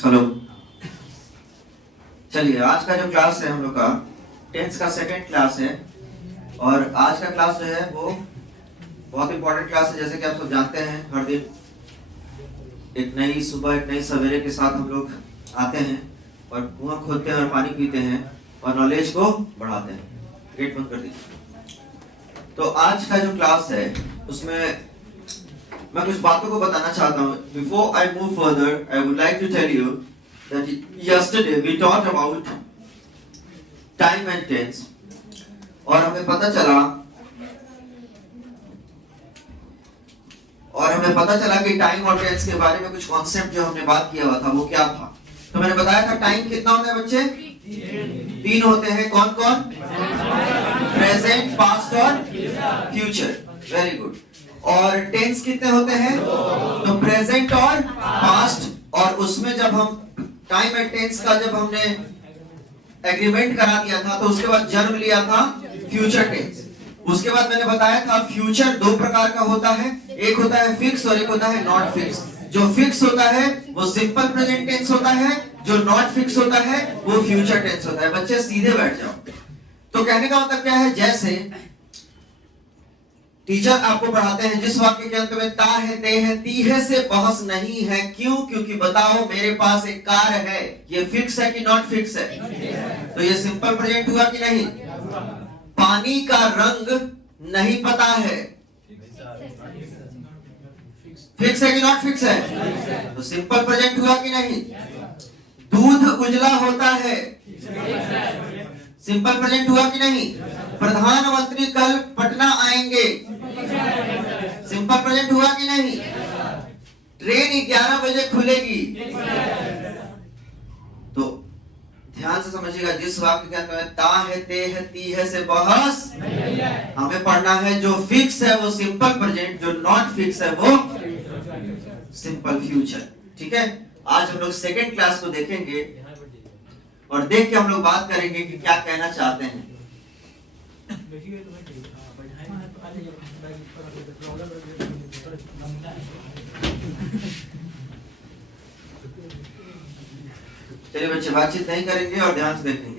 Hello, चलिए आज का जो क्लास है हम लोग का टेंस का सेकंड क्लास है। और आज का क्लास जो है वो बहुत इंपॉर्टेंट क्लास है। जैसे कि आप सब जानते हैं, हर दिन एक नई सुबह एक नई सवेरे के साथ हम लोग आते हैं और कुआं खोदते हैं और पानी पीते हैं और नॉलेज को बढ़ाते हैं। गेट बंद कर दीजिए। तो आज का जो क्लास है उसमें मैं कुछ बातों को बताना चाहता हूँ। Before I move further I would like to tell you that yesterday we talked about time and tense, और हमें पता चला कि टाइम और टेंस के बारे में कुछ कॉन्सेप्ट जो हमने बात किया हुआ था वो क्या था। तो मैंने बताया था टाइम कितना होता है बच्चे? 3 होते हैं। कौन कौन? प्रेजेंट, पास्ट और फ्यूचर। Very good. और टेंस कितने होते हैं? तो प्रेजेंट और पास्ट। और उसमें जब हम टाइम एंड टेंस का जब हमने एग्रीमेंट करा दिया था तो उसके बाद जन्म लिया था फ्यूचर टेंस। उसके बाद मैंने बताया था फ्यूचर 2 प्रकार का होता है, एक होता है फिक्स और एक होता है नॉट फिक्स। जो फिक्स होता है वो सिंपल प्रेजेंट टेंस होता है, जो नॉट फिक्स होता है वो फ्यूचर टेंस होता है। बच्चे सीधे बैठ जाओ। तो कहने का मतलब क्या है? जैसे टीचर आपको पढ़ाते हैं जिस वाक्य के अंत में ता है, ते है, ती है से बहस नहीं है। क्यों? क्योंकि बताओ मेरे पास एक कार है, ये फिक्स है कि नॉट फिक्स है? तो ये सिंपल प्रेजेंट हुआ कि नहीं? पानी का रंग नहीं पता है, फिक्स है कि नॉट फिक्स है? तो सिंपल प्रेजेंट हुआ कि नहीं? दूध उजला होता है, सिंपल प्रेजेंट हुआ कि नहीं? प्रधानमंत्री कल पटना आएंगे, सिंपल प्रेजेंट हुआ कि नहीं? ट्रेन 11 बजे खुलेगी। तो ध्यान से समझिएगा, जिस वाक्य के अंत में ता है, ते है, ती है से बहस हमें पढ़ना है। जो फिक्स है वो सिंपल प्रेजेंट, जो नॉट फिक्स है वो सिंपल फ्यूचर। ठीक है, आज हम लोग सेकेंड क्लास को देखेंगे और देख के हम लोग बात करेंगे कि क्या कहना चाहते हैं। चलिए बच्चे, बातचीत नहीं करेंगे और ध्यान से देखेंगे।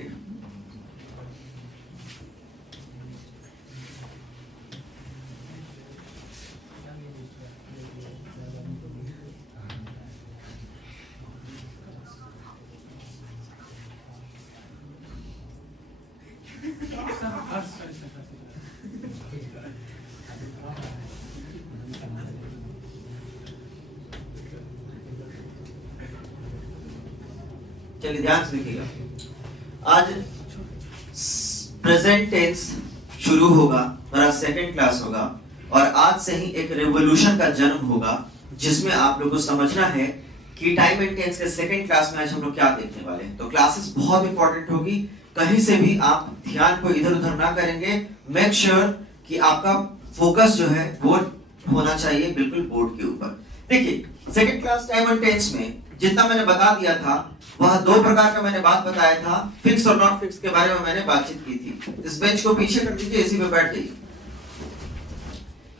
चलिए ध्यान से देखिएगा। आज प्रेजेंट टेंस शुरू होगा, मेरा सेकंड क्लास होगा और आज से ही एक रेवोल्यूशन का जन्म होगा जिसमें आप लोगों को समझना है कि टाइम एंड टेंस के सेकंड क्लास में आज हम लोग क्या देखने वाले हैं। तो क्लासेस बहुत इंपॉर्टेंट होगी, कहीं से भी आप ध्यान को इधर उधर ना करेंगे। मेक श्योर कि आपका फोकस जो है वो होना चाहिए बिल्कुल बोर्ड के ऊपर। देखिए, second class time and tense में जितना मैंने बता दिया था वह 2 प्रकार का मैंने बात बताया था। फिक्स और नॉट फिक्स के बारे में मैंने बातचीत की थी। इस बेंच को पीछे कर दीजिए, इसी पे बैठ जाइए।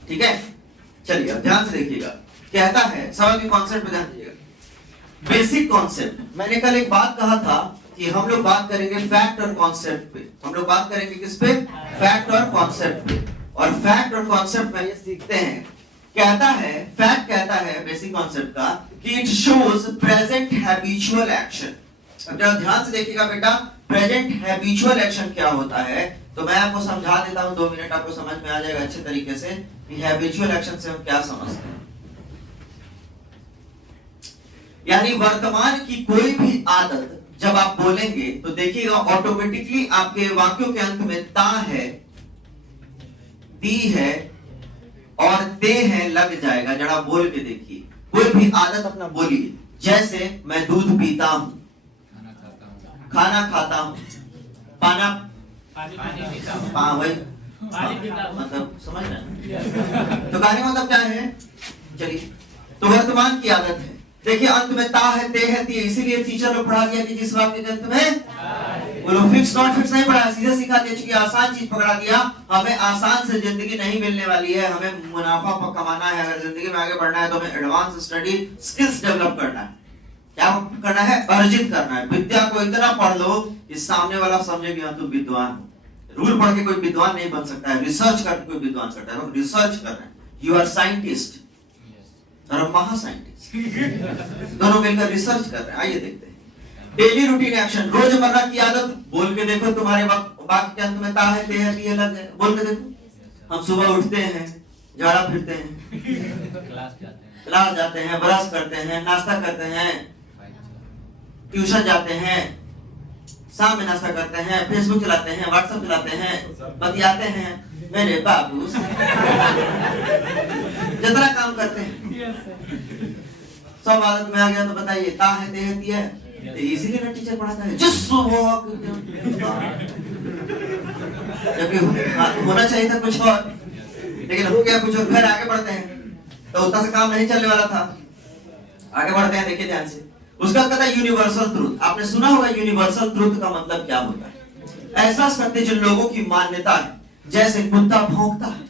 ठीक है, चलिए अब ध्यान से देखिएगा। कहता है, सवाल के कॉन्सेप्ट पे ध्यान दीजिएगा। Basic concept. मैंने कल एक बात कहा था कि हम लोग बात करेंगे फैक्ट और कॉन्सेप्ट पे। हम लोग बात करेंगे किस पे? फैक्ट और कॉन्सेप्ट पे। और फैक्ट और कॉन्सेप्ट में ये सीखते हैं। कहता है, फैक्ट कहता है बेसिक कॉन्सेप्ट का कि it shows present habitual action. अब जरा ध्यान से देखिएगा बेटा, प्रेजेंट हैबिचुअल एक्शन क्या होता है। तो मैं आपको समझा देता हूं, 2 मिनट आपको समझ में आ जाएगा अच्छे तरीके से कि हैबिचुअल एक्शन से हम क्या समझते हैं। यानी वर्तमान की कोई भी आदत जब आप बोलेंगे तो देखिएगा ऑटोमेटिकली आपके वाक्यों के अंत में ता है, ती है और ते है लग जाएगा। जरा बोल के देखिए, कोई भी आदत अपना बोलिए। जैसे मैं दूध पीता हूं, खाना खाता हूं, पानी पीता हूं। हाँ वही मतलब समझ रहे? तो कहने मतलब क्या है? चलिए, तो वर्तमान की आदत है। देखिए अंत में ता है, ते है, ती है। इसीलिए टीचर लोग पढ़ा दिया कि जिस वाक्य के अंत में वो लोग फिक्स नॉट फिक्स नहीं पढ़ा, सीधे सिखा दिया। क्योंकि आसान चीज पकड़ा दिया। हमें आसान से जिंदगी नहीं मिलने वाली है, हमें मुनाफा कमाना है। अगर जिंदगी में आगे बढ़ना है तो हमें एडवांस स्टडी स्किल्स डेवलप करना है। क्या करना है, अर्जित करना है। विद्या को इतना पढ़ लो कि सामने वाला समझे कि हाँ तुम विद्वान हो। रूल पढ़ के कोई विद्वान नहीं बन सकता है, रिसर्च करके कोई विद्वान करता है। रिसर्च कर रहे हैं, यू आर साइंटिस्ट और महा साइंटिस्ट, दोनों मिलकर रिसर्च कर रहे हैं। आइए देखते हैं डेली रूटीन एक्शन, रोजमर्रा की आदत। बोल के देखो, तुम्हारे वाक्य के अंत में ता है, ते है, ती है, लग है। बोल के देखो। हम सुबह उठते हैं, झाड़ा फिरते हैं, क्लास जाते हैं, ब्रश करते हैं, नाश्ता करते हैं, ट्यूशन जाते हैं, शाम में नाश्ता करते हैं, फेसबुक चलाते हैं, व्हाट्सएप चलाते हैं, बतियाते हैं, मेरे बाबू जितना काम करते हैं सब आदत में आ गया। तो बताइए ता है, ते है, ती है, इसीलिए ना टीचर पढ़ाता है जिस जबकि होना चाहिए था कुछ और, लेकिन हो गया कुछ और। फिर आगे बढ़ते हैं तो उतना से काम नहीं चलने वाला था। आगे बढ़ते हैं, देखिए ध्यान से। उसका कहता है यूनिवर्सल ट्रूथ। आपने सुना होगा यूनिवर्सल ट्रूथ का मतलब क्या होता है? ऐसा सत्य जो लोगों की मान्यता है, जैसे कुत्ता भौंकता है,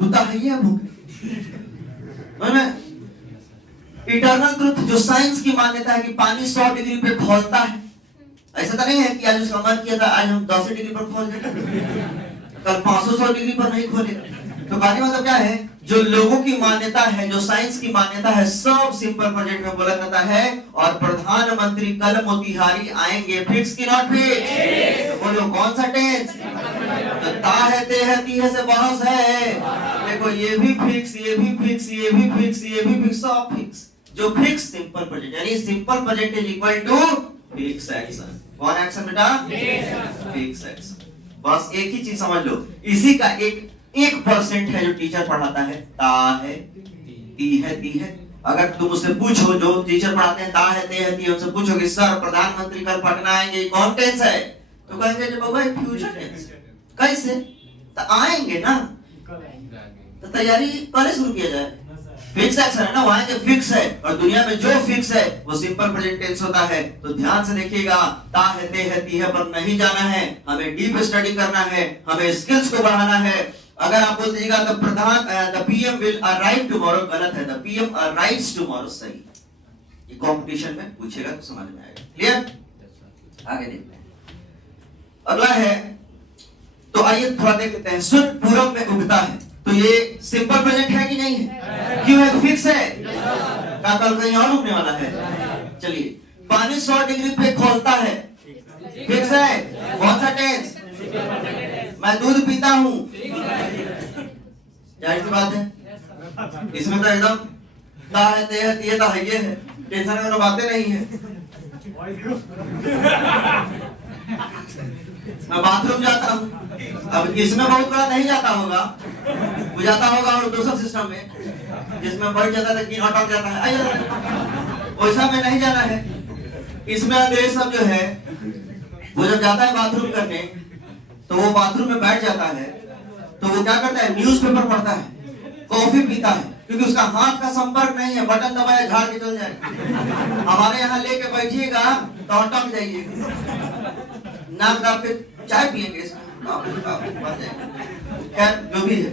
कुत्ता है या भौंके, इटर्नल ट्रूथ जो साइंस की मान्यता है कि पानी 100 डिग्री पे खौलता है। ऐसा तो नहीं है कि आज उसका मन किया था आज हम 10 डिग्री पर खोल दें, कल 500 डिग्री पर नहीं खोलेगा। तो कहने मतलब क्या है? जो लोगों की मान्यता है, जो साइंस की मान्यता है, सब सिंपल प्रेजेंट में बोला जाता है। और प्रधानमंत्री कल मोतिहारी आएंगे, फिक्स की नॉट फिक्स? बोलो कौन सा टेंस? ता है, ते है, ती है से बहस है। देखो ये भी फिक्स, ये भी फिक्स, ये भी फिक्स, ये भी फिक्स, सब फिक्स। जो फिक्स सिंपल प्रेजेंट, यानी simple present is equal to fix action. कौन एक्शन बेटा? Fix action. बस एक ही चीज समझ लो, इसी का 1% है जो टीचर पढ़ाता है। ता है, ती है, ती है। अगर तुम उससे पूछो, जो टीचर पढ़ाते हैं ता है, ते है, ती है, उनसे पूछो कि सर प्रधानमंत्री कल पटना आएंगे, कौन टेंस है? तो कहेंगे जो बाबा फ्यूचर टेंस। कैसे? तो आएंगे ना, तो तैयारी पहले शुरू किया जाए। फिक्स एक्शन है ना, वहां जो फिक्स है, और दुनिया में जो फिक्स है वो सिंपल प्रेजेंट टेंस होता है। तो ध्यान से देखिएगा, ता है, ते है, ती है पर नहीं जाना है, हमें डीप स्टडी करना है, हमें स्किल्स को बढ़ाना है। अगर आप बोल दीजिएगा तो the PM will arrive tomorrow, गलत है, द पीएम अराइव्स टुमारो सही। ये कंपटीशन में पूछेगा तो समझ में आएगा। क्लियर? आगे देखते हैं, अगला है। तो आइए थोड़ा देख लेते हैं। सूर्य पूरब में उगता है, तो ये सिंपल प्रेजेंट है कि नहीं है? क्यों है? फिक्स है। क्या कल कहीं और उगने वाला है? चलिए, पानी 100 डिग्री पे खौलता है, फिक्स है। कौन सा टेंस? मैं दूध पीता हूँ, जाहिर सी बात है। इसमें तो एकदम ता है, ते है, ती है, ता है, ये है, टेंशन वाली बातें नहीं है। मैं बाथरूम जाता हूँ, अब इसमें बहुत बड़ा नहीं जाता होगा, वो जाता होगा और दूसरा सिस्टम में जिसमें बढ़ जाता है लेकिन अटक जाता है, वैसा में नहीं जाना है। इसमें अंग्रेज सब जो है वो जब जाता है बाथरूम करने, तो वो बाथरूम में बैठ जाता है, तो वो क्या करता है? न्यूज़पेपर पढ़ता है, कॉफी पीता है, क्योंकि उसका हाथ का संपर्क नहीं है, बटन दबाया झाड़ के चल जाए। हमारे यहाँ लेके बैठिएगा तो अटक जाइएगा, नाक दाब के चाय पियेंगे, खैर जो भी है।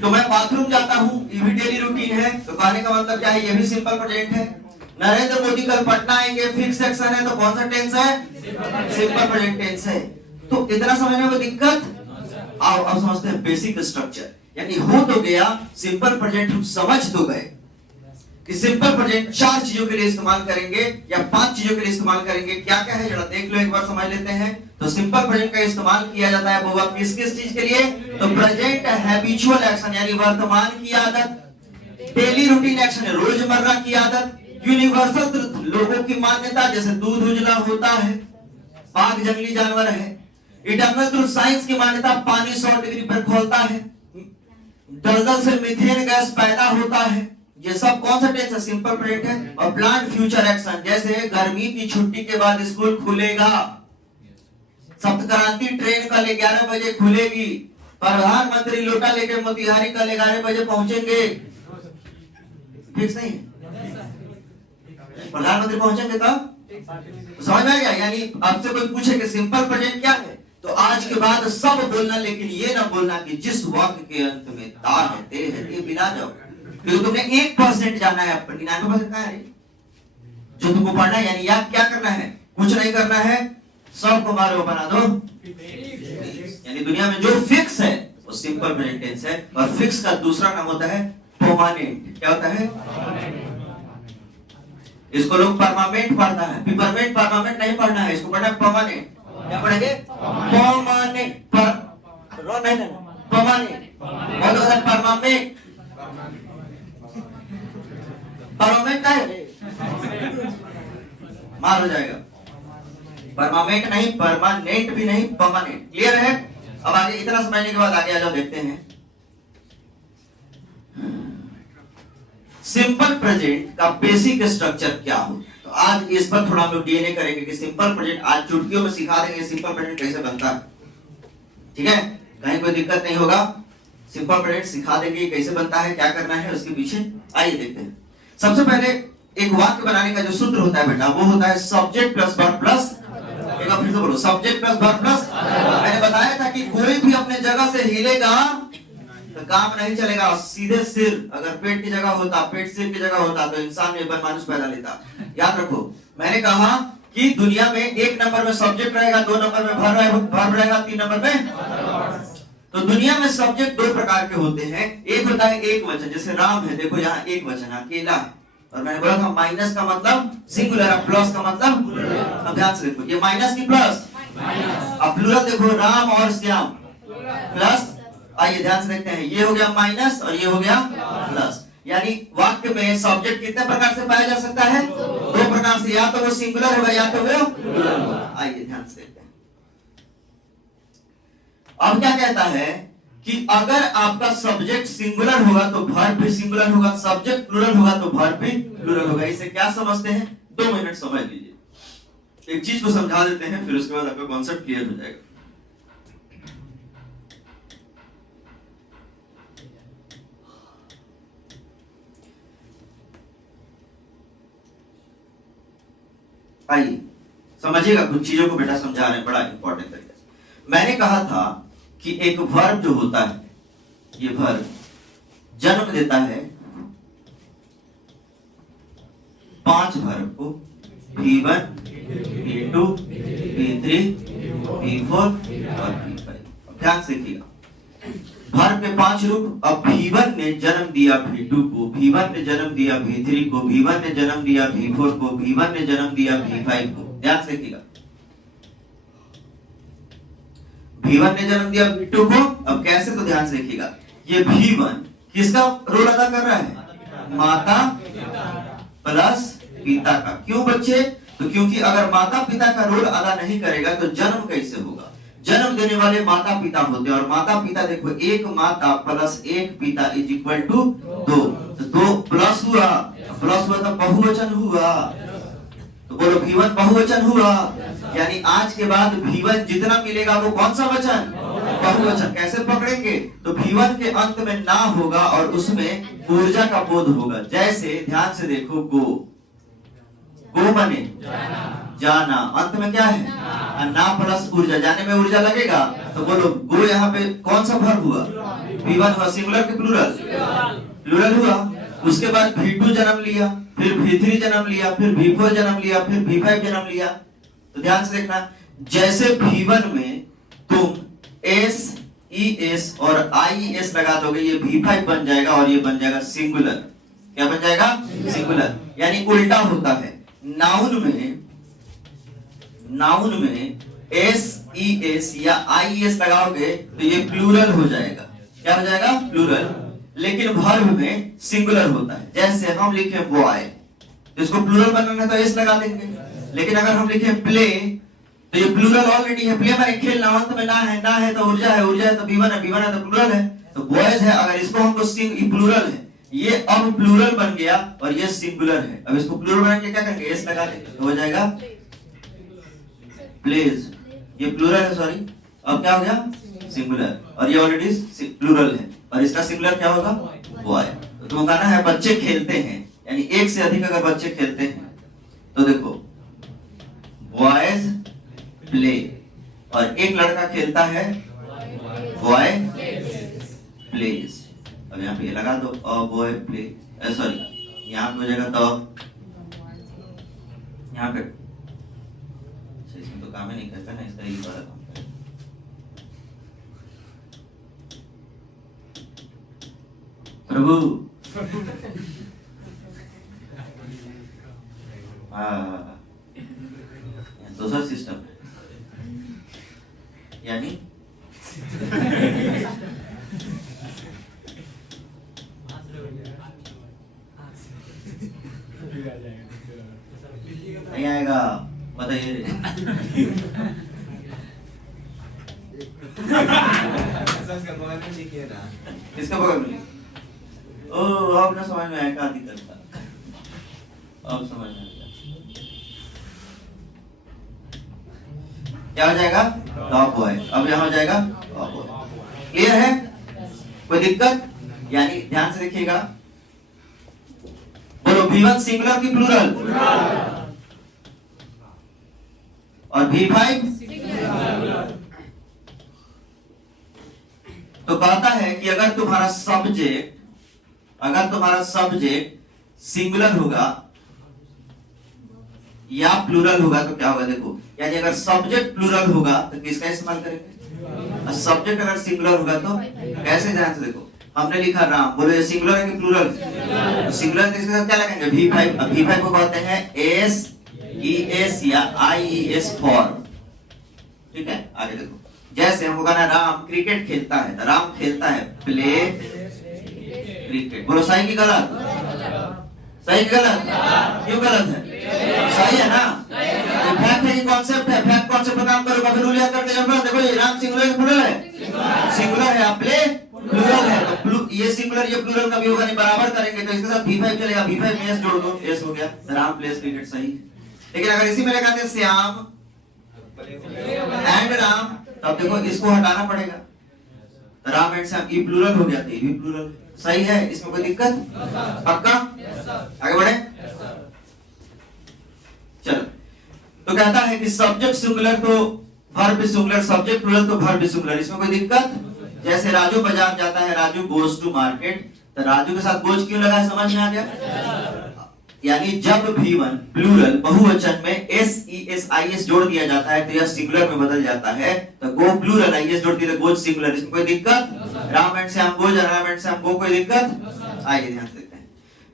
तो मैं बाथरूम जाता हूँ, ये भी डेली रूटीन है। तो कहने का मतलब क्या है? ये भी सिंपल प्रेजेंट है। नरेंद्र मोदी कल पटना आएंगे, फिक्स एक्शन है, तो कौन सा टेंस है? सिंपल प्रेजेंट टेंस है। तो इतना समझने में दिक्कत? आओ अब समझते हैं बेसिक स्ट्रक्चर। यानी हो तो गया सिंपल प्रेजेंट, हम समझ तो गए कि सिंपल प्रेजेंट 4 चीजों के लिए इस्तेमाल करेंगे या 5 चीजों के लिए इस्तेमाल करेंगे। क्या क्या है जरा देख लो, एक बार समझ लेते हैं। तो सिंपल प्रेजेंट का इस्तेमाल किया जाता है वो किस किस चीज के लिए? तो प्रेजेंट हैबिचुअल एक्शन यानी वर्तमान की आदत, डेली रूटीन एक्शन है रोजमर्रा की आदत, यूनिवर्सल ट्रुथ लोगों की मान्यता जैसे दूध उजला होता है, बाघ जंगली जानवर है, इटर्नल ट्रुथ साइंस की मान्यता पानी 100 डिग्री पर खौलता है, दलदल से मीथेन गैस पैदा होता है, ये सब कौन सा टेंस है? सिंपल प्रेजेंट है। और प्लान फ्यूचर एक्शन जैसे गर्मी की छुट्टी के बाद स्कूल खुलेगा, सप्तक्रांति ट्रेन कल 11 बजे खुलेगी, प्रधानमंत्री लोटा लेकर मोतिहारी कल 11 बजे पहुंचेंगे, फिक्स नहीं है? प्रधानमंत्री पहुंचेंगे तब समझ में आ गया। यानी आपसे कोई पूछे कि सिंपल प्रेजेंट क्या है, तो आज के बाद सब बोलना, लेकिन ये ना बोलना कि जिस वाक्य के अंत में ता है, ते है, ये बिना जाओ, क्योंकि तुमने 1% जाना है, 99% का है। जो जो तुमको पढ़ना है, यानी याद क्या करना है, कुछ नहीं करना है, सबको मारो बना दो। यानी दुनिया में जो फिक्स है वो सिंपल प्रेजेंट टेंस है, और फिक्स का दूसरा नाम होता है परमानेंट। क्या होता है? इसको लोग परमानेंट पढ़ता है, पिपरमेंट परमानेंट नहीं पढ़ना है, इसको पढ़ना है परमानेंट। क्या पढ़ेंगे? परमानेंट। परमानेंट परमानेंट परमानेंट का है, मार हो जाएगा। परमानेंट नहीं, परमानेंट भी नहीं, परमानेंट। क्लियर है? अब आगे इतना समझने के बाद आगे आ जाओ, देखते हैं सिंपल प्रेजेंट का बेसिक स्ट्रक्चर क्या हो। तो आज इस पर थोड़ा हम लोग डीएनए करेंगे कि सिंपल प्रेजेंट, आज चुटकियों में सिखा देंगे सिंपल प्रेजेंट कैसे बनता है। ठीक है, कहीं कोई दिक्कत नहीं होगा, सिंपल प्रेजेंट सिखा देंगे कैसे बनता है, क्या करना है उसके पीछे। आइए देखते हैं। सबसे पहले एक वाक्य बनाने का जो सूत्र होता है बेटा, वो होता है सब्जेक्ट प्लस वर्ब प्लस, एक बार फिर से बोलो, सब्जेक्ट प्लस वर्ब प्लस। मैंने बताया था कि कोई भी अपने जगह से हिलेगा तो काम नहीं चलेगा। सीधे सिर, अगर पेट की जगह होता, पेट सिर की जगह होता तो इंसान में मानुष पैदा लेता। याद रखो, मैंने कहा कि दुनिया में 1 नंबर में सब्जेक्ट रहेगा, 2 नंबर में वर्ब रहेगा, 3 नंबर में। तो दुनिया में सब्जेक्ट 2 प्रकार के होते हैं। एक होता है एक वचन, जैसे राम है, देखो यहाँ एक वचन अकेला है, और मैंने बोला था माइनस का मतलब सिंगुलर, प्लस का मतलब। अब ध्यान से देखो, ये माइनस की प्लस, अब प्लूरल देखो, राम और श्याम प्लस। आइए ध्यान से देखते हैं, ये हो गया माइनस और ये हो गया प्लस। यानी वाक्य में सब्जेक्ट कितने प्रकार से पाया जा सकता है? 2 प्रकार से, या तो वो सिंगुलर होगा या तो वो। आइए ध्यान से देखते हैं। अब क्या कहता है कि अगर आपका सब्जेक्ट सिंगुलर होगा तो वर्ब भी सिंगुलर होगा, सब्जेक्ट प्लूरल होगा तो वर्ब भी प्लूरल होगा। इसे क्या समझते हैं? 2 मिनट समझ लीजिए, एक चीज को समझा देते हैं, फिर उसके बाद आपका कॉन्सेप्ट क्लियर हो जाएगा। आइए समझिएगा, कुछ चीजों को बेटा समझा रहे हैं बड़ा इंपॉर्टेंट तरीके से। मैंने कहा था कि एक वर्ब जो होता है, ये वर्ब जन्म देता है 5 वर्ब को, V1, V2, V3, V4 और V5। ध्यान से देखिएगा, वर्ब के 5 रूप। अब V1 ने जन्म दिया V2 को, V1 ने जन्म दिया V3 को, V1 ने जन्म दिया V4 को, V1 ने जन्म दिया V5 को। ध्यान से देखिएगा, V1 ने जन्म दिया V2 को। अब कैसे? तो ध्यान से देखिएगा, ये V1 किसका रोल अदा कर रहा है? माता प्लस पिता का। क्यों बच्चे? तो क्योंकि अगर माता पिता का रोल अदा नहीं करेगा तो जन्म कैसे होगा? जन्म देने वाले माता पिता होते हैं, और माता पिता देखो, 1 माता प्लस 1 पिता इज इक्वल टू 2। तो 2 प्लस हुआ, प्लस हुआ तो बहुवचन हुआ। तो बोलो V1 बहुवचन हुआ। यानी आज के बाद V1 जितना मिलेगा वो कौन सा वचन? बहुवचन। कैसे पकड़ेंगे? तो V1 के अंत में ना होगा और उसमें ऊर्जा का बोध होगा। जैसे ध्यान से देखो, गो बने जाना, अंत में क्या है? ना प्लस ऊर्जा, जाने में ऊर्जा लगेगा। तो बोलो गो, यहाँ पे कौन सा वर्ब हुआ? V1 हुआ। सिंगुलर के प्लूरल? प्लूरल हुआ। उसके बाद V2 जन्म लिया, फिर V3 जन्म लिया, फिर V4 जन्म लिया, फिर V5 जन्म लिया। तो ध्यान से देखना, जैसे V1 में तुम SES और IES लगा दोगे, ये V5 बन जाएगा और ये बन जाएगा सिंगुलर। क्या बन जाएगा? सिंगुलर। यानी उल्टा होता है। नाउन में SES या IES लगाओगे तो ये प्लूरल हो जाएगा। क्या हो जाएगा? प्लूरल। लेकिन वर्ब में सिंगुलर होता है। जैसे हम लिखे बॉय, तो इसको प्लूरल बनाना है तो S लगा देंगे। लेकिन अगर हम लिखे प्ले, तो ये प्लूरल ऑलरेडी है। प्ले माने खेलना, अंत में ना है तो ऊर्जा है, ऊर्जा है तो V1 है, V1 है तो प्लूरल है। तो बॉयज है, अगर इसको हमको प्लूरल है, ये अब प्लूरल बन गया और ये सिंगुलर है। अब इसको प्लूरल बना के क्या करेंगे? S लगा देंगे तो हो जाएगा प्लेज। ये प्लूरल है, सॉरी, अब क्या हो गया? सिंगुलर। और ये ऑलरेडी प्लूरल है, और इसका सिंगुलर क्या होगा? बॉय। तो तुमको कहना है बच्चे खेलते हैं, यानी 1 से अधिक अगर बच्चे खेलते हैं तो देखो बॉयज प्ले, और एक लड़का खेलता है बॉय प्लेज। अब यहाँ पे ये लगा दो, अ बॉय प्ले, सॉरी यहाँ पे हो जाएगा तो यहाँ पे इसमें तो काम ही नहीं करता ना, इसका यही वाला काम करें। प्रभु हाँ, दूसरा सिस्टम है, यानी नहीं आएगा, बताइए। किसका बगल में? ओ अब ना समझ में आया, क्या दिक्कत था, अब समझ में आया। क्या हो जाएगा? Top boy. अब यहाँ हो जाएगा टॉप बॉय। क्लियर है? कोई दिक्कत? यानी ध्यान से देखिएगा, बोलो V1 सिंगुलर की प्लूरल और V5 तो कहता है कि अगर तुम्हारा सब्जेक्ट सिंगुलर होगा या प्लूरल होगा तो क्या होगा? देखो, यानी अगर सब्जेक्ट प्लूरल होगा तो किसका इस्तेमाल करेंगे? और सब्जेक्ट अगर सिंगुलर होगा तो कैसे? ध्यान से देखो, हमने लिखा राम, बोलो ये सिंगुलर है कि प्लूरल? तो सिंगुलर इसके साथ क्या लगेंगे? V5। अब V5 को कहते हैं SES या IES फॉर्म। ठीक है, आगे देखो, जैसे हमको कहना राम क्रिकेट खेलता है, तो राम खेलता है प्ले क्रिकेट। बोलो सही की गलत? सही की गलत? क्यों गलत है? सही है ना? तो फैक्ट है कि कॉन्सेप्ट है, फैक्ट कॉन्सेप्ट पर काम करो, कभी रूल याद करते जरूरत। देखो ये राम सिंगुलर है प्लूरल है? सिंगुलर है, प्ले प्लूरल है, तो ये सिंगुलर ये प्लूरल कभी होगा नहीं, बराबर करेंगे तो इसके साथ V5 चलेगा, V5 में S जोड़ दो, S हो गया, राम प्लेस क्रिकेट। सही। लेकिन अगर इसी में लगा दे श्याम एंड राम, तब देखो इसको हटाना पड़ेगा, तो राम एंड श्याम ई प्लूरल हो गया, तो ये भी प्लूरल। सही है, इसमें कोई दिक्कत? पक्का? आगे बढ़े, चलो। तो कहता है कि सब्जेक्ट सिंगुलर तो वर्ब सिंगुलर, सब्जेक्ट प्लूरल तो वर्ब सिंगुलर, इसमें कोई दिक्कत? जैसे राजू बाजार जाता है, राजू गोज टू मार्केट, तो राजू के साथ गोज क्यों लगा है? समझ में आ गया? यानी जब V1 प्लूरल बहुवचन में SES जोड़ दिया जाता है तो यह सिंगुलर में बदल जाता है, तो गो प्लूरल IS जोड़ दिया गोज सिंगुलर, इसमें कोई दिक्कत? Ram and Shyam goes, Ram and Shyam go, कोई दिक्कत? आइए ध्यान से देखते हैं,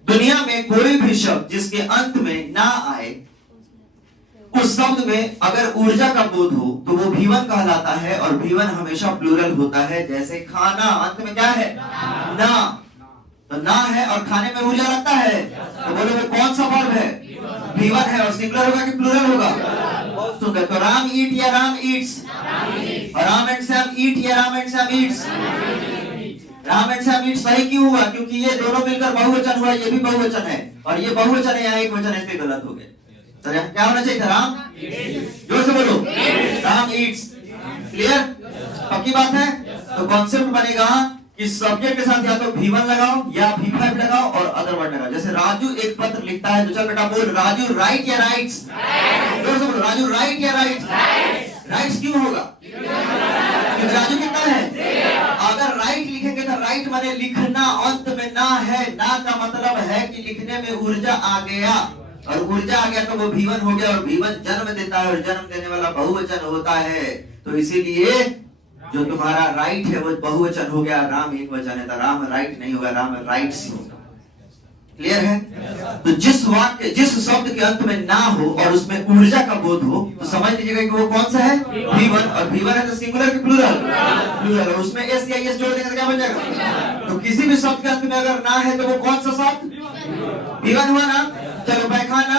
दुनिया में कोई भी शब्द जिसके अंत में ना आए, उस शब्द में अगर ऊर्जा का बोध हो तो वो V1 कहलाता है, और V1 हमेशा प्लूरल होता है। जैसे खाना, अंत में क्या है? ना, तो ना है और खाने में ऊर्जा लगता है, तो बोलो वो कौन सा वर्ब है? V1 है, और सिंगुलर होगा कि प्लूरल होगा? बहुत सुंदर। तो राम ईट या राम ईट्स, और राम एंड श्याम ईट या Ram and Shyam eats? Ram and Shyam eat सही क्यों हुआ? क्योंकि ये दोनों मिलकर बहुवचन हुआ, ये भी बहुवचन है, और ये बहुवचन है, यहाँ एक वचन है, इसलिए गलत हो गया। तो क्या होना चाहिए था? राम, जोर से बोलो, राम ईट्स। क्लियर? पक्की बात है? तो कॉन्सेप्ट बनेगा कि सब्जेक्ट के साथ या तो V1 लगाओ या V5 लगाओ और अदर वर्ड लगाओ। जैसे राजू एक पत्र लिखता है, तो चल बेटा बोल, राजू राइट या राइट्स? जोर से बोलो, राजू राइट या राइट्स? राइट्स क्यों होगा? क्योंकि राजू कितना है? अगर राइट लिखेंगे तो राइट माने लिखना, अंत में ना है, ना का मतलब है कि लिखने में ऊर्जा आ गया, और ऊर्जा आ गया तो वो V1 हो गया, और V1 जन्म देता है, और जन्म देने वाला बहुवचन होता है, तो इसीलिए जो तुम्हारा राइट है वो बहुवचन हो गया, राम एक वचन है, तो राम राइट नहीं होगा, राम राइट्स होगा। क्लियर है? तो जिस वाक्य, जिस शब्द के अंत में ना हो और उसमें ऊर्जा का बोध हो, तो समझ लीजिएगा कि वो कौन सा है? V1, और V1 है तो सिंगुलर की प्लूरल? प्लूरल, और उसमें S या ES जोड़ देंगे तो क्या बन जाएगा? तो किसी भी शब्द के अंत में अगर ना है तो वो कौन सा शब्द? V1 हुआ ना? चलो पैखाना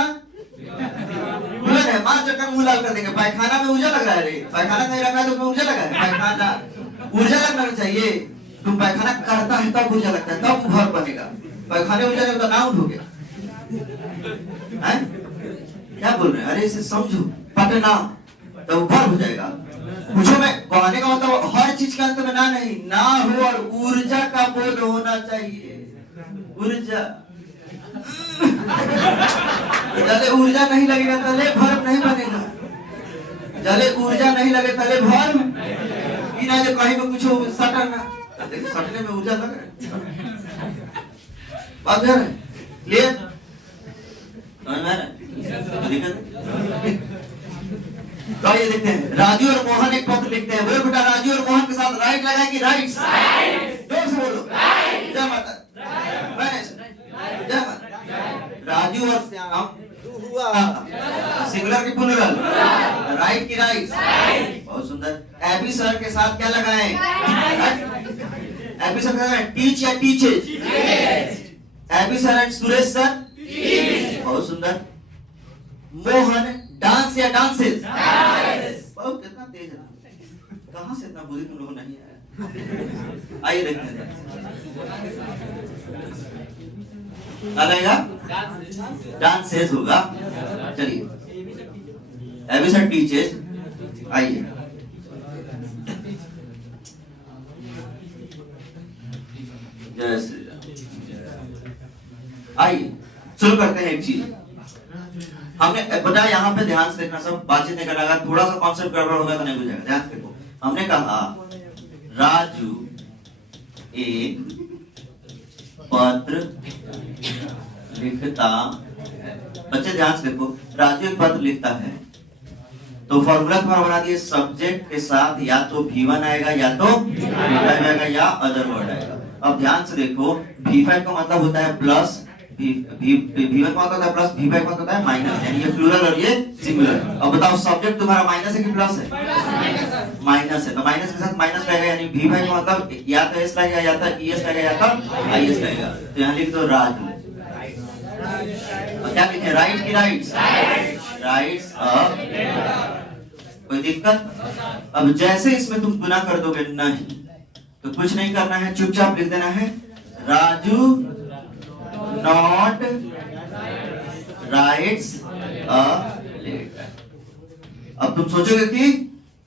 प्लूरल है, मार चक्कर मुंह लाल कर देंगे, पैखाना में ऊर्जा लग रहा है, पैखाना नहीं रखा है तो उसमें ऊर्जा लगा है, पैखाना ऊर्जा लगना चाहिए, तुम पैखाना करता है तब ऊर्जा लगता है, तब वर्ब बनेगा, पैखाने ऊर्जा नहीं तो नाउन हो गया। क्या बोल रहे हैं? अरे इसे समझो, पटना तो वर्ब हो जाएगा। पूछो, मैं कहने का मतलब हर चीज के अंत में ना नहीं, ना हो और ऊर्जा का बोध होना चाहिए, ऊर्जा। जले ऊर्जा नहीं लगेगा तले वर्ब नहीं बनेगा, जले ऊर्जा नहीं लगे तले वर्ब बिना जो कहीं में कुछ सटना, सटने में ऊर्जा लग रहा है। बात कर रहे? क्लियर? समझ में आ रहा है? तो दिक्कत। तो ये देखते हैं, राजू और मोहन एक पत्र लिखते हैं। बोलो बेटा, राजू और मोहन के साथ राइट लगा कि राइट? जोर से बोलो। जय माता। जय माता। राजू और श्याम सिंगुलर की प्लूरल? राइट की राइट? बहुत सुंदर। एबी सर के साथ क्या लगाएं? एबी सर का टीच या teaches? AB sir and Suresh sir? बहुत सुंदर। मोहन डांस या डांसेस? बहुत कितना तेज है, कहां से इतना बुद्धि तुम लोगों नहीं आया। आइए देखते हैं क्या डांसेस होगा। चलिए, एबी सर टीचेस। आइए, जय श्री राम। आइए शुरू करते हैं। एक चीज हमने बता, यहाँ पे ध्यान से देखना, सब बातचीत नहीं करना। अगर थोड़ा सा कॉन्सेप्ट गड़बड़ होगा तो नहीं बुझेगा। ध्यान से देखो, हमने कहा राजू एक पत्र लिखता है। बच्चे ध्यान से देखो, राजू एक पत्र लिखता है तो फॉर्मूला तुम्हारा बना दिए, सब्जेक्ट के साथ या तो V1 आएगा या तो V5 आएगा या अदर वर्ड आएगा। अब ध्यान से देखो, V5 का मतलब होता है प्लस, V1 का होता है प्लस, V5 का होता है माइनस, यानी ये प्लूरल और ये सिंगुलर। अब बताओ, सब्जेक्ट तुम्हारा माइनस है कि प्लस है? माइनस है, तो माइनस के साथ माइनस लगेगा, यानी V5 का मतलब या तो S लगेगा या तो ES लगेगा या तो IS लगेगा। तो यहाँ लिख दो राजू। क्या लिखे, राइट की राइट्स? राइट्स। कोई दिक्कत? अब जैसे इसमें तुम गुना कर दोगे नहीं, तो कुछ नहीं करना है, चुपचाप लिख देना है Raju not writes a letter. अब तुम सोचोगे कि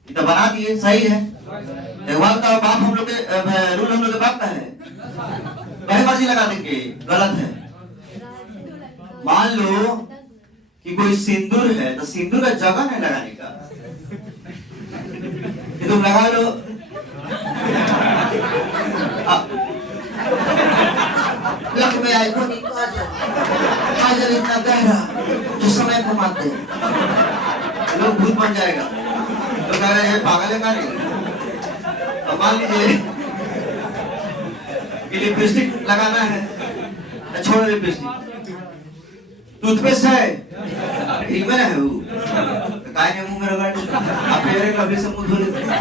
तो बना दिए, सही है। एक बात का बाप हम लोग के रूल हम लोग के बाप का है, कहीं मर्जी लगा देंगे, गलत है। मान लो कि कोई सिंदूर है, तो सिंदूर का जगह नहीं लगाने का, कि तुम लगा लो। लक में आई को नहीं काजल इतना गहरा जो समय को मारते लोग भूत बन जाएगा। तो कह रहे हैं पागल है का नहीं। अब मान लीजिए कि लिपस्टिक लगाना है, छोड़ो लिपस्टिक, टूथपेस्ट है, में है वो, तो काय ने मुंह में रगड़ दो, आप पेड़ कभी से मुंह धो लेते हैं।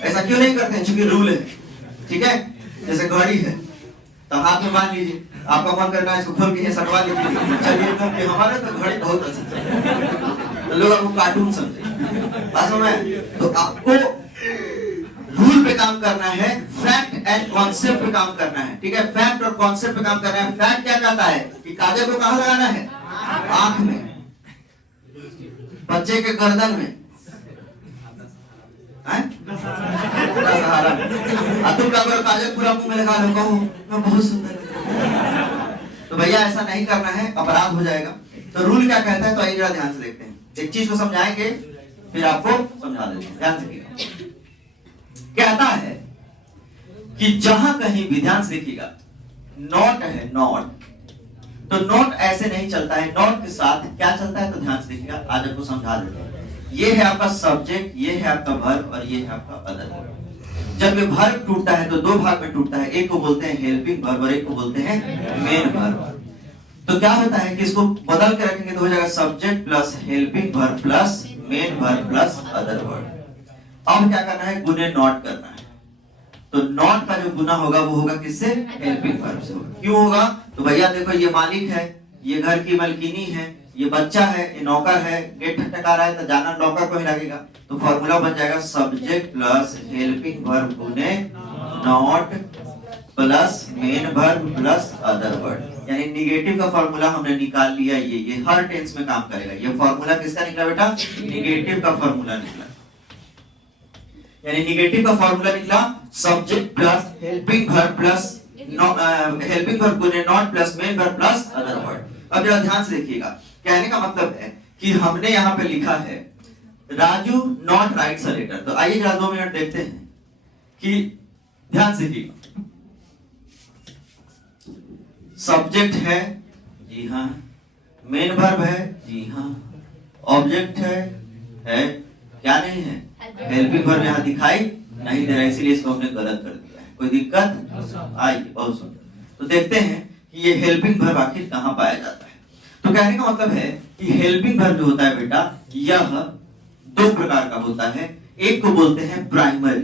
ऐसा क्यों नहीं करते हैं? क्योंकि रूल है, ठीक है। जैसे घड़ी है तो हाथ में बांध लीजिए, आपका मन करना है इसको खोल के सटवा लीजिए, चलिए तो कि हमारे तो घड़ी बहुत अच्छी है, तो लोग आपको कार्टून समझे। वास्तव में तो आपको रूल पे काम करना है, फैक्ट एंड कॉन्सेप्ट पे काम करना है, ठीक है। फैक्ट और कॉन्सेप्ट पे काम करना है। फैक्ट क्या कहता है कि काजल को कहां लगाना है? आंख में, बच्चे के गर्दन में, तुम क्या करो, काजल पूरा मुंह में लगा लो, कहो मैं बहुत सुंदर है। तो भैया ऐसा नहीं करना है, अपराध हो जाएगा। तो रूल क्या कहता है, तो आइए जरा ध्यान से देखते हैं। एक चीज को समझाएंगे फिर आपको समझा देते हैं, ध्यान से कहता है कि जहां कहीं भी, ध्यान से देखिएगा, नॉट है, नॉट, तो नॉट ऐसे नहीं चलता है। नॉट के साथ क्या चलता है, तो ध्यान से देखिएगा, आज आपको समझा देते हैं। ये है आपका सब्जेक्ट, ये है आपका वर्ब और ये है आपका अदर वर्ब। जब ये वर्ब टूटता है तो दो भाग में टूटता है, एक को बोलते हैं हेल्पिंग वर्ब और एक को बोलते हैं मेन वर्ब। तो क्या होता है कि इसको बदल के रखेंगे तो हो जाएगा subject plus helping verb plus main verb plus other verb. अब क्या करना है, गुने नॉट करना है। तो नॉट का जो गुना होगा वो होगा किससे? हेल्पिंग वर्ब से होगा। क्यों होगा? तो भैया देखो, ये मालिक है, ये घर की मलकिनी है, ये बच्चा है, ये नौकर है, गेट ठटका रहा है तो जाना नौकर को ही लगेगा। तो फॉर्मूला बन जाएगा सब्जेक्ट प्लस हेल्पिंग वर्ब गुने not plus main verb plus other word. यानी निगेटिव का फॉर्मूला हमने निकाल लिया। ये हर टेंस में काम करेगा। ये फॉर्मूला किसका निकला बेटा? निगेटिव का फॉर्मूला निकला। यानी निगेटिव का फॉर्मूला निकला subject plus helping verb plus helping verb गुने not plus main verb plus other word. अब जरा ध्यान से देखिएगा, कहने का मतलब है कि हमने यहाँ पे लिखा है Raju not writes a letter. तो आइए जरा 2 मिनट देखते हैं कि ध्यान से देखिएगा, सब्जेक्ट है, जी हाँ, मेन वर्ब है, जी हाँ। ऑब्जेक्ट है क्या नहीं है, हेल्पिंग वर्ब यहाँ दिखाई नहीं दे रहा, इसीलिए इसको हमने गलत कर दिया है। कोई दिक्कत आई? बहुत सुंदर। तो देखते हैं कि ये हेल्पिंग वर्ब आखिर कहाँ पाया जाता है। तो कहने का मतलब है कि हेल्पिंग वर्ब जो होता है बेटा, यह दो प्रकार का होता है। एक को बोलते हैं प्राइमरी,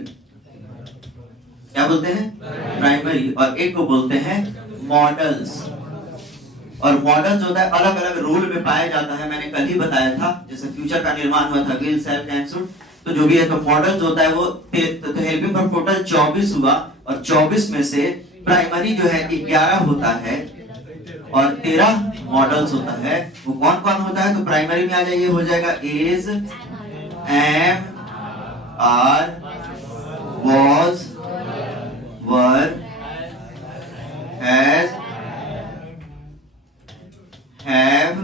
क्या बोलते हैं, प्राइमरी, और एक को बोलते हैं मॉडल्स। और मॉडल्स होता है अलग अलग रोल में पाया जाता है। मैंने कल ही बताया था, जैसे फ्यूचर का निर्माण हुआ था, विल, शैल, कैन, शुड, तो जो भी है, तो मॉडल्स होता है वो तो हेल्पिंग वर्ब टोटल 24 हुआ, और 24 में से प्राइमरी जो है 11 होता है और 13 मॉडल्स होता है। वो कौन कौन होता है? तो प्राइमरी में आ जाइए, हो जाएगा is, am, are, was, were, has, have,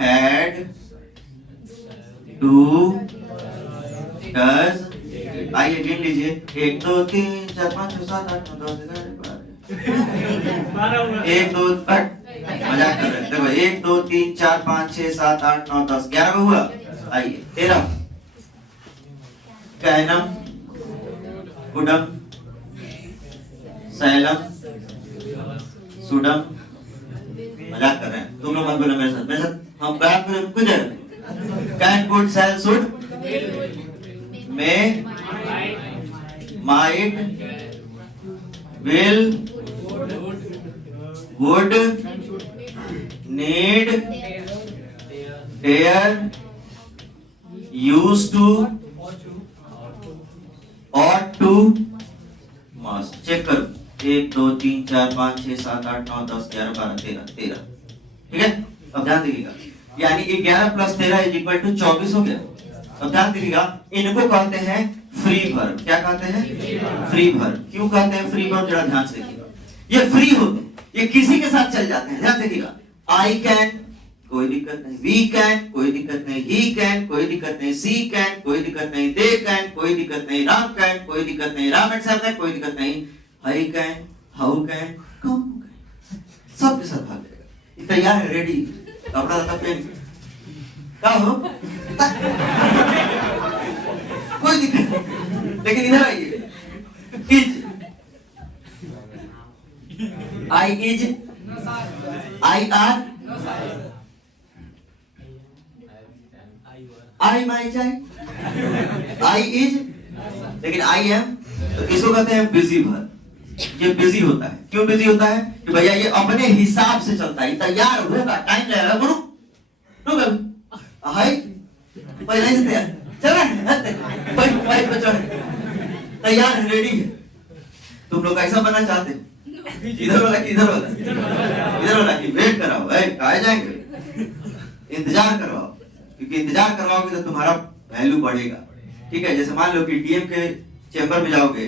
had, do, does। आइए गिन लीजिए, 1 2 3 4 5 6 7 8 9 10 11 1 2 8, मजाक कर रहे हैं। देखो 1 2 3 4 5 6 7 8 9 10 11 में हुआ। आइए 13, कैनम, कुडम, सैलम, सुडम। मजाक कर रहे हैं तुम लोग, मत बोलो मेरे साथ हम बात करें कुछ है। Can, could, shall, should, may, might, will, would, need, dare, used to, ought to, must। Check करो, 1 2 3 4 5 6 7 8 9 10 11 12 13। ठीक है, अब ध्यान दीजिएगा, यानी 11 प्लस 13 इज इक्वल टू 24 हो गया। अब ध्यान दीजिएगा, इनको कहते हैं फ्री वर्ब। क्या कहते हैं? Free verb. क्यों कहते हैं फ्री वर्ब? जरा ध्यान से देखिएगा, ये फ्री होते हैं, ये किसी के साथ चल जाते हैं। ध्यान देखिएगा, आई कैन, कोई दिक्कत नहीं, वी कैन, कोई दिक्कत नहीं, ही कैन, कोई दिक्कत नहीं, सी कैन, कोई दिक्कत नहीं, दे कैन, कोई दिक्कत नहीं, राम कैन, कोई दिक्कत नहीं, राम एंड सैम कैन, कोई दिक्कत नहीं, high can, how can, come can, सब के साथ भाग जाएगा। ये तैयार है, रेडी, कपड़ा लता पेन क्या हो कोई दिक्कत नहीं। लेकिन इधर आइए, is, I is, I are, I my जाए, आई इज, लेकिन आई एम, तो इसको कहते हैं बिजी वर्ब। ये बिजी होता है। क्यों बिजी होता है? कि भैया ये अपने हिसाब से चलता है, तैयार होगा, टाइम लगेगा, बोलो हाय पहले से तैयार चल रहा है, बाइक पे चढ़ तैयार है, रेडी है। तुम लोग ऐसा बनना चाहते हैं? इधर वाला कि इधर वाला? इधर वाला कि वेट कराओ, कहाँ जाएंगे, इंतजार करवाओ, क्योंकि इंतजार करवाओगे तो तुम्हारा वैल्यू बढ़ेगा। ठीक है, जैसे मान लो कि डीएम के चेंबर में जाओगे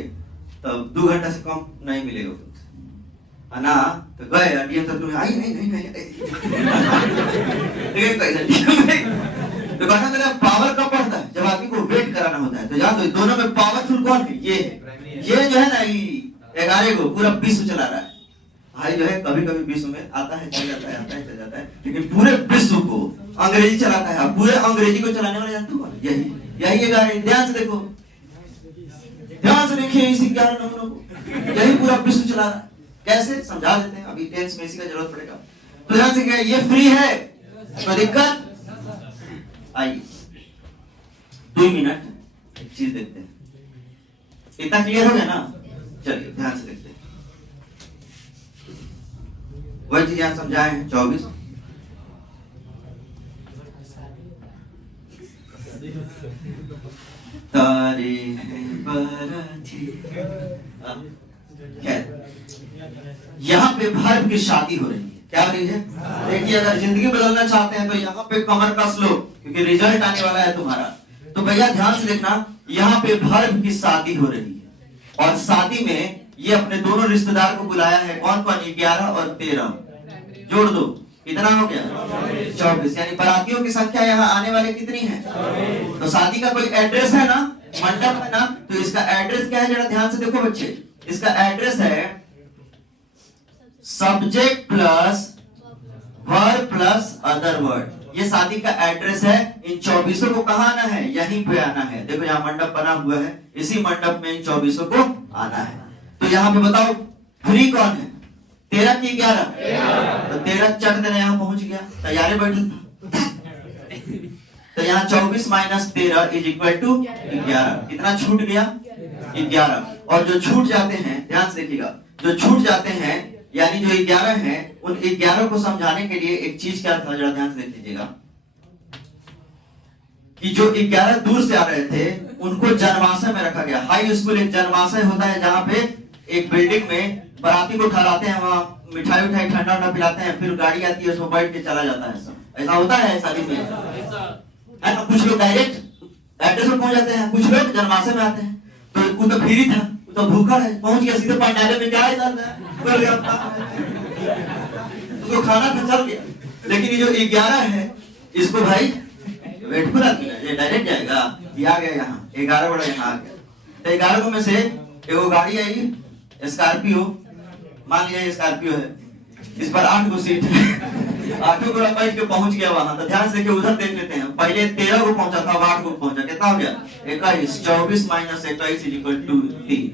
तो 2 घंटा से कम नहीं मिलेगा तुमसे, ना तो गए डीएम तक तुम्हें आई नहीं तो कहना मेरा पावर कब बढ़ता है? जब आदमी को वेट कराना होता है। तो याद हो, दोनों में पावरफुल कौन है? ये है, ये जो है ना, 11 को पूरा विश्व चला रहा है। भाई जो है कभी कभी विश्व में आता है चल जाता है, आता है चल जाता है, लेकिन पूरे विश्व को अंग्रेजी चलाता है। पूरे अंग्रेजी को चलाने वाले जानते हो, यही ये गाड़ी। ध्यान से देखो, ध्यान से देखिए इसी 11 नंबरों को, यही पूरा विश्व चला रहा है। कैसे समझा देते हैं, अभी टेंस में इसी का जरूरत पड़ेगा। तो ध्यान से क्या, ये फ्री है, कोई दिक्कत? आइए 2 मिनट एक चीज देखते हैं। इतना क्लियर हो गया ना? चलिए ध्यान से देखते हैं। वही चीज यहाँ समझाए हैं 24। तारे हैं बराती। यहाँ पे वर्ब की शादी हो रही है। क्या हो रही है? देखिए, अगर जिंदगी बदलना चाहते हैं तो यहाँ पे कमर कस लो, क्योंकि रिजल्ट आने वाला है तुम्हारा। तो भैया ध्यान से देखना, यहाँ पे वर्ब की शादी हो रही है, और शादी में ये अपने दोनों रिश्तेदार को बुलाया है। कौन कौन? 11 और 13 जोड़ दो, कितना हो गया? 24। यानी बारातियों की संख्या यहाँ आने वाले कितनी है? तो शादी का कोई एड्रेस है ना, मंडप है ना, तो इसका एड्रेस क्या है? जरा ध्यान से देखो बच्चे, इसका एड्रेस है subject plus verb plus other word. ये शादी का एड्रेस है। इन 24 को कहाँ आना है? यहीं पे आना है। देखो यहाँ मंडप बना हुआ है, इसी मंडप में इन 24 को आना है। तो यहाँ पे बताओ फ्री कौन है? 13 की 11? तो 13 चढ़ देना, यहाँ पहुंच गया, तैयारी बैठे था। तो यहाँ 24 माइनस 13 इज इक्वल टू 11। कितना छूट गया? 11। और जो छूट जाते हैं, ध्यान से देखिएगा, जो छूट जाते हैं यानी जो 11 हैं, उन 11 को समझाने के लिए एक चीज क्या था, जरा ध्यान से देख लीजिएगा कि जो 11 दूर से आ रहे थे उनको जनमाशय में रखा गया। हाई स्कूल एक जनमाशय होता है जहाँ पे एक बिल्डिंग में बाराती को ठहराते हैं, वहाँ मिठाई उठाई ठंडा ठंडा पिलाते हैं, फिर गाड़ी आती है उसमें बैठ के चला जाता है। सब ऐसा होता है शादी में, है ना? कुछ लोग डायरेक्ट एड्रेस में पहुंच जाते हैं, कुछ लोग जनमाशय में आते हैं। तो वो तो फ्री था, तो भूखा है, पहुंच गया सीधे पंडाले में, क्या है उसको खाना तो चल गया। लेकिन ये जो 11 है इसको भाई वेट पूरा किया, ये डायरेक्ट जाएगा, ये आ गया यहाँ 11 बड़ा यहाँ आ गया। तो 11 को में से एगो गाड़ी आई स्कॉर्पियो, मान लिया स्कॉर्पियो है, इस पर 8 को सीट है, 8 को बैठ के पहुंच गया वहां। तो ध्यान से देखिए उधर देख लेते हैं, पहले 13 को पहुंचा था, 8 को पहुंचा, कितना हो गया? 21। 24 माइनस 21 इज इक्वल टू 3।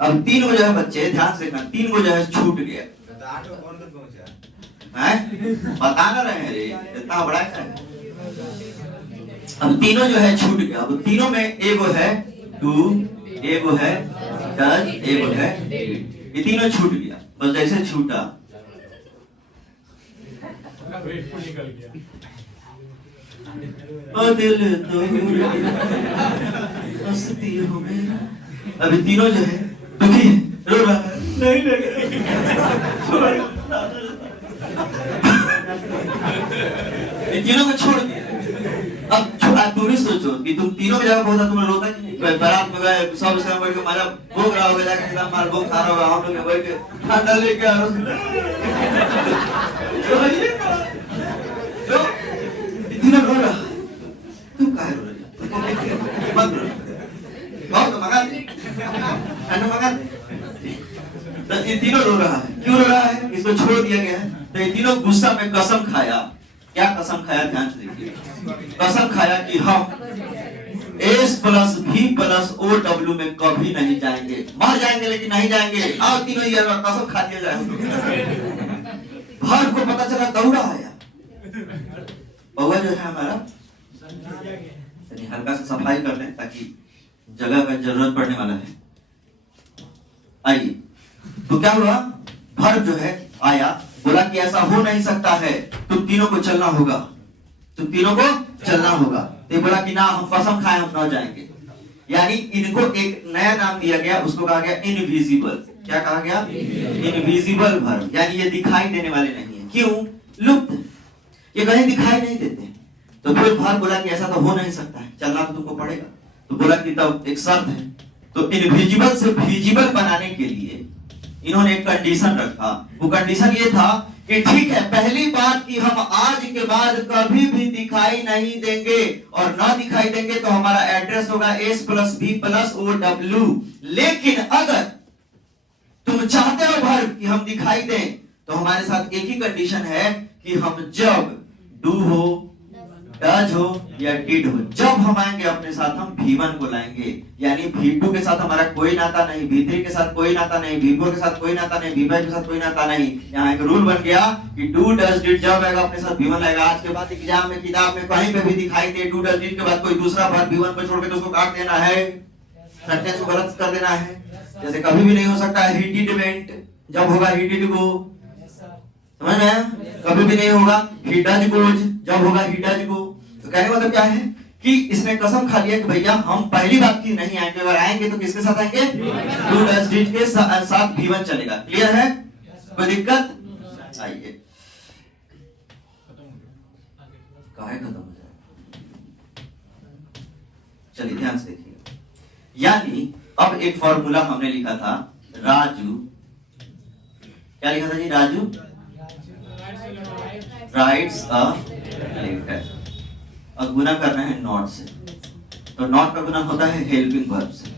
अब 3 को जो है बच्चे ध्यान से देखना, 3 को जो है छूट गया। बता ना रहे हैं रे, इतना बड़ा है। अब तीनों जो है छूट गया। अब तीनों में एगो है 2, एगो है 10, एगो है 8। ये तीनों छूट गया। बस जैसे छूटा ओ दिल तो हंसती हो मेरा। अभी तीनों जो है दुखी है, रो रहा है, नहीं तीनों को छोड़ दिया। अब तुम ही सोचो कि तुम तीनों की जगह पहुंचा, तुम्हें रोता कि नहीं? बारात में गए, सब से बैठ के मजा भोग रहा होगा, जाके एकदम मार भोग खा रहा होगा, हम लोग बैठ के ठंडा लेके आ रहे तो तीनों रो रहा, तुम काहे रो रही? मत रो, तो मंगा दे, ठंडा मंगा दे। तो ये तीनों रो रहा है, क्यों रो रहा है? इसको छोड़ दिया गया है। तो ये तीनों गुस्सा में कसम खाया। क्या कसम खाया? ध्यान से देखिए, कसम खाया कि हम S plus V plus OW में कभी नहीं जाएंगे। मर जाएंगे लेकिन नहीं जाएंगे। आओ तीनों ये कसम खा दिया जाए। भर को पता चला, दौड़ा आया। बउआ जो है हमारा, हल्का से सफाई कर लें ताकि जगह का जरूरत पड़ने वाला है। आइए, तो क्या हुआ? भर जो है आया, बोला कि ऐसा हो नहीं सकता है, तुम तीनों को चलना होगा, तुम तीनों को चलना होगा। तो बोला कि ना, हम कसम खाए हम ना जाएंगे। यानी इनको एक नया नाम दिया गया, उसको कहा गया इनविजिबल। क्या कहा गया? इनविजिबल भर, यानी ये दिखाई देने वाले नहीं है। क्यों? लुप्त, ये कहीं दिखाई नहीं देते। तो फिर भर बोला कि ऐसा तो हो नहीं सकता है, चलना तो तुमको पड़ेगा। तो बोला कि तब एक शर्त है। तो इनविजिबल से विजिबल बनाने के लिए इन्होंने एक कंडीशन रखा। वो कंडीशन ये था कि ठीक है, पहली बात कि हम आज के बाद कभी भी दिखाई नहीं देंगे, और ना दिखाई देंगे तो हमारा एड्रेस होगा S plus V plus OW। लेकिन अगर तुम चाहते हो भर कि हम दिखाई दें, तो हमारे साथ एक ही कंडीशन है कि हम जब डू हो, डज हो या डिड हो, जब हम आएंगे अपने साथ हम V1 को लाएंगे। यानी V2 के साथ हमारा कोई नाता नहीं, V3 के साथ कोई नाता नहीं, V4 के साथ कोई नाता नहीं, V5 के साथ कोई नाता नहीं। यहाँ एक रूल बन गया कि डू डज डिड जब आएगा अपने साथ V1 लाएगा। आज के बाद एग्जाम में, किताब में कहीं पे भी दिखाई दे डू डज डिड के बाद कोई दूसरा वर्ब V1 को छोड़ के तो उसको काट देना है, सेंटेंस को गलत कर देना है। जैसे कभी भी नहीं हो सकता है ही डिड वेंट, जब होगा ही डिड गो, समझ में आया? कभी भी नहीं होगा ही डज गोज, जब होगा ही डज गो। तो कहने का मतलब क्या है कि इसने कसम खा लिया कि भैया हम पहली बात की नहीं आएंगे, अगर आएंगे तो किसके साथ आएंगे? डू डज डिड के साथ V1 चलेगा। क्लियर है? कोई दिक्कत? आइए, काहे खत्म हो जाए? चलिए ध्यान से देखिए। यानी अब एक फॉर्मूला हमने लिखा था, राजू, क्या लिखा था जी? Raju writes a letter. अब गुना करना है नॉट से, तो नॉट का गुना होता है हेल्पिंग वर्ब से।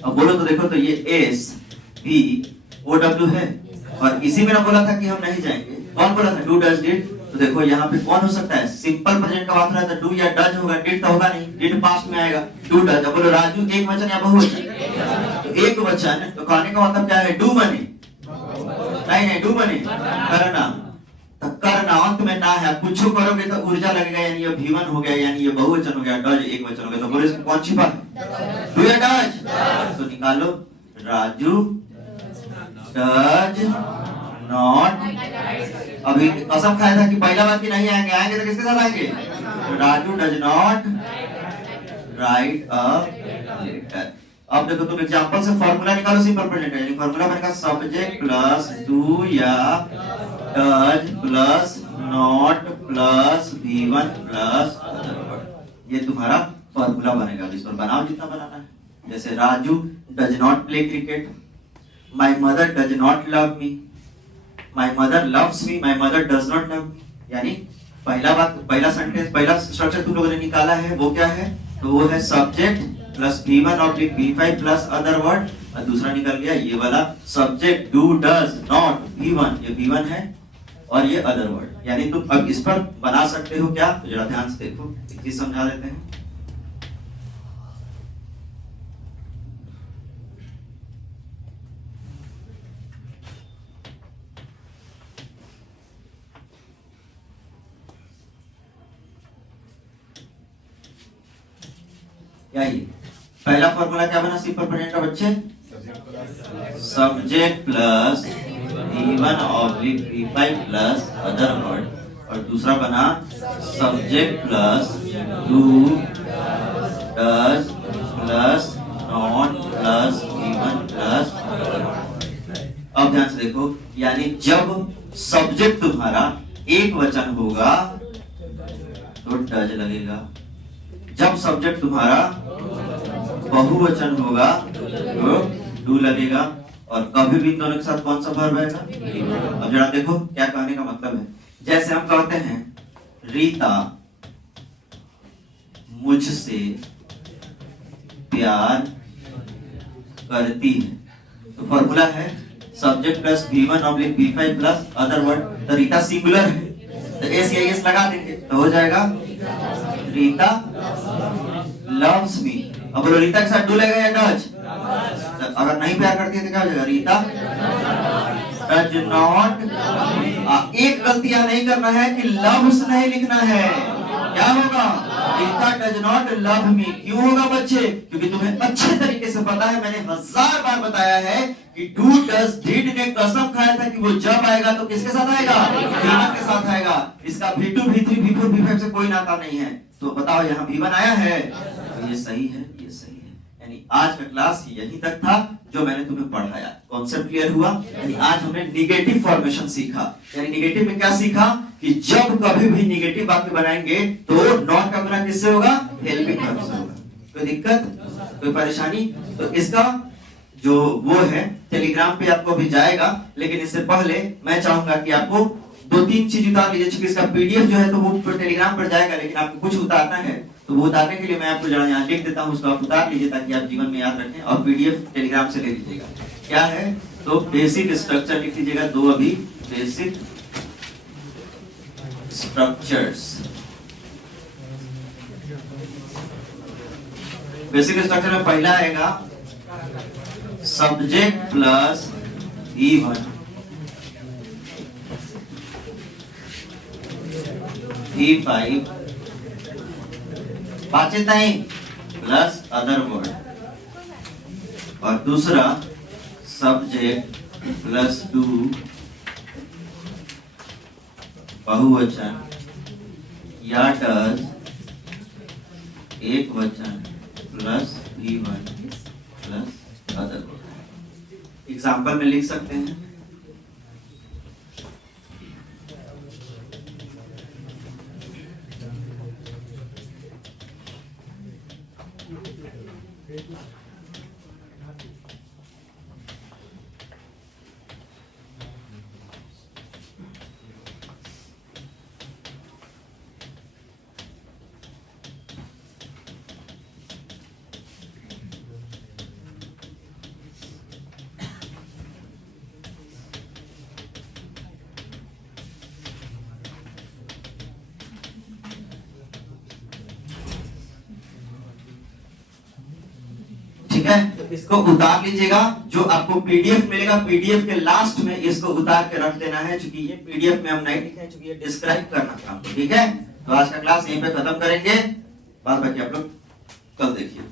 अब बोलो तो देखो, तो ये S V OW है, और इसी में ना बोला था कि हम नहीं जाएंगे। कौन बोला था? Do does did. तो देखो यहाँ पे कौन हो सकता है, सिंपल प्रेजेंट का बात रहा था, डू या डज होगा, डिड तो होगा नहीं, डिड पास्ट में आएगा, डू डज। अब बोलो राजू एक वचन या बहुवचन, तो एक वचन, तो कहने का मतलब क्या है, डू बने, नहीं डू बने करना, तो करना अंत में ना है, कुछ करोगे तो ऊर्जा लगेगा, यानी ये V1 हो गया, यानी ये बहुवचन हो गया, डज एक वचन हो गया, तो बोलो इसको कौन छिपा, डू या डज, तो निकालो, राजू डज नॉट, अभी कसम खाया था कि पहला बात की नहीं आएंगे, आएंगे तो किसके साथ आएंगे, Raju does not write a letter. अब देखो तुम एग्जांपल से फॉर्मूला निकालो, सिंपल प्रेजेंट है, यानी फॉर्मूला बनेगा सब्जेक्ट प्लस डू या does plus not plus V1 plus other word, ये तुम्हारा फॉर्मूला बनेगा। इस पर बनाओ जितना बनाना है। जैसे Raju does not play cricket, my mother does not love me, my mother loves me, my mother does not love me, यानी पहला बात, पहला सेंटेंस, पहला स्ट्रक्चर तुम लोगों ने निकाला है वो क्या है, तो वो है सब्जेक्ट प्लस V1 और V5 प्लस अदर वर्ड, और दूसरा निकल गया ये वाला subject do does not V1, ये V1 है और ये अदर वर्ड, यानी तुम अब इस पर बना सकते हो क्या, तो जरा ध्यान से देखो, एक चीज समझा देते हैं। यही पहला फॉर्मूला क्या बना सिंपल प्रेजेंट का बच्चे, subject plus V1 oblique V5 plus other word, और दूसरा बना subject plus do does plus not plus V1 plus other word. अब ध्यान से देखो, यानी जब सब्जेक्ट तुम्हारा एक वचन होगा तो डज लगेगा, जब सब्जेक्ट तुम्हारा बहुवचन होगा तो डू लगेगा, और कभी भी दोनों के साथ कौन सा वर्ब आएगा, अब जरा देखो क्या कहने का मतलब है। जैसे हम कहते हैं रीता मुझसे प्यार करती है, तो फॉर्मूला है subject plus V1 oblique V5 plus other word, तो रीता सिंगुलर है, तो एस या एस लगा देंगे तो हो जाएगा रीता लव्स मी। अब बोलो रीता के साथ डू लगेगा या डज, अगर नहीं प्यार करती है तो क्या हो जाएगा, रीता डज नॉट, एक गलतियां नहीं करना है कि लव्स नहीं लिखना है, क्या होगा, Rita does not love me. क्यों होगा बच्चे, क्योंकि तुम्हें अच्छे तरीके से पता है, मैंने 1000 बार बताया है कि डू डज डिड ने कसम खाया था कि वो जब आएगा तो किसके साथ आएगा, V1 के साथ आएगा, इसका V2 V3 V4 V5 से कोई नाता नहीं है, तो बताओ यहाँ V1 आया है, तो ये सही है, ये सही है। यानी आज का क्लास यहीं तक था जो मैंने तुम्हें पढ़ाया, कॉन्सेप्ट क्लियर हुआ। यानी आज हमने निगेटिव फॉर्मेशन सीखा, यानी निगेटिव में क्या सीखा कि जब कभी भी निगेटिव वाक्य बनाएंगे तो नॉट का गुना किससे होगा, हेल्पिंग वर्ब से होगा। कोई दिक्कत, कोई परेशानी, तो इसका जो वो है टेलीग्राम पे आपको भी जाएगा, लेकिन इससे पहले मैं चाहूंगा कि आपको 2-3 चीज उतार लीजिए, क्योंकि इसका PDF जो है तो वो टेलीग्राम पर जाएगा, लेकिन आपको कुछ उतारना है तो वो उतारने के लिए मैं आपको जरा यहाँ लिख देता हूँ, उसको आप उतार लीजिए ताकि आप जीवन में याद रखें, और PDF टेलीग्राम से ले लीजिएगा। क्या है, तो बेसिक स्ट्रक्चर लिख लीजिएगा, 2 अभी बेसिक स्ट्रक्चर्स, बेसिक स्ट्रक्चर में पहला आएगा सब्जेक्ट प्लस V1 V5 बाचेताएं प्लस अदर वर्ड, और दूसरा सब्जेक्ट प्लस डू बहुवचन या डज एक वचन plus V1 plus other word. Example में लिख सकते हैं, ठीक है, तो इसको उतार लीजिएगा। जो आपको पीडीएफ मिलेगा, पीडीएफ के लास्ट में इसको उतार के रख देना है, क्योंकि ये पीडीएफ में हम नहीं लिखे, क्योंकि ये डिस्क्राइब करना था आपको। ठीक है, तो आज का क्लास यहीं पे खत्म करेंगे, बाद बाकी आप लोग कल देखिए।